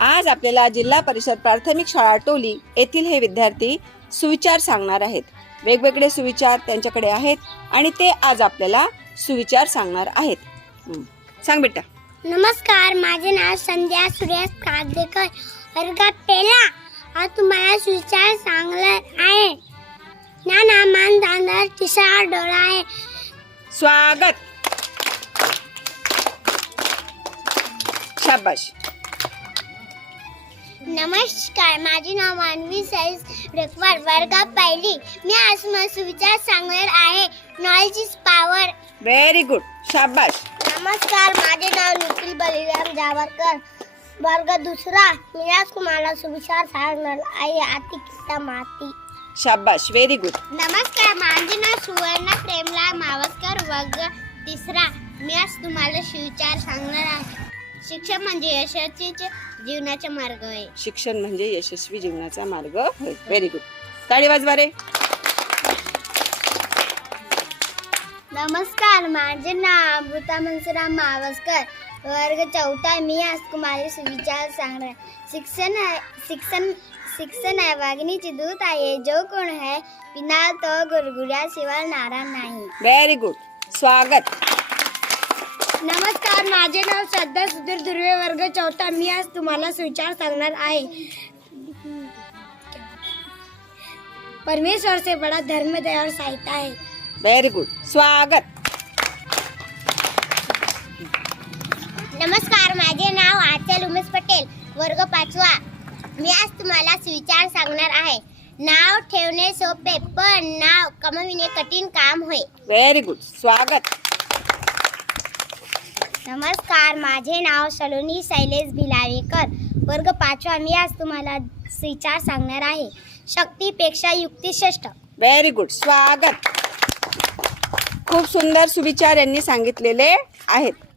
आज आपल्याला जिल्हा परिषद प्राथमिक शाळा टोली येथील हे विद्यार्थी सुविचार सांगणार आहेत. वेगवेगळे सुविचार त्यांच्याकडे आहेत आणि ते आज आपल्याला सुविचार सांगणार आहेत. सांग बेटा. नमस्कार माझे नाव संध्या सुरेश कागदेकर वर्गात पहिला आज तुम्हाला सुविचार सांगणार आहे. ज्ञान हा मान दांडा तिसरा डोळा आहे. स्वागत. शाबाश. नमस्कार माझे नाव मानवी साईज रेकवार वर्गात पहिली. मी आज सुविचार सांगणार आहे knowledge is power very good शाबाश नमस्कार माझे नाव निखिल बलिराम जावरकर. वर्ग दुसरा. मी आज तुम्हाला सुविचार सांगणार आहे आती किस्सा माती. शाबाश व्हेरी गुड नमस्कार माझे नाव सुवर्णा प्रेमला मावसकर वर्ग तिसरा. मी आज तुम्हाला सुविचार सांगणार आहे. शिक्षण म्हणजे यशाचे जीवनाचा मार्ग आहे. शिक्षण म्हणजे यशस्वी जीवनाचा मार्ग होय. व्हेरी गुड टाळी वाजवा रे. नमस्कार माझे नाव अमृता मनसुराम मावसकर. वर्ग चौथा मी आज तुम्हाला सुविचार सांगणार आहे. शिक्षण है शिक्षण शिक्षण है वागणीची दूत आहे. जो कोण है पिना तो गुरगुऱ्याशिवाय नारायण नाही. व्हेरी गुड स्वागत. नमस्कार माझे नाव श्रद्धा सुधीर दुर्वे वर्ग चौथा. मी आज तुम्हाला सुविचार सांगणार आहे. परमेश्वर से बड़ा धर्म दया और सहायता है. व्हेरी गुड स्वागत नमस्कार माझे नाव आचल उमेश पटेल वर्ग पाचवा. मी आज तुम्हाला सुविचार सांगणार आहे. नाव ठेवणे सोपे पण नाव कमविणे कठीण काम होय. व्हेरी गुड स्वागत नमस्कार माझे नाव सलोनी शैलेश भिलावेकर वर्ग पाचवा मी आज तुम्हाला विचार सांगणार आहे. शक्तीपेक्षा युक्ती श्रेष्ठ. व्हेरी गुड स्वागत. खूप सुंदर सुविचार यांनी सांगितलेले आहेत.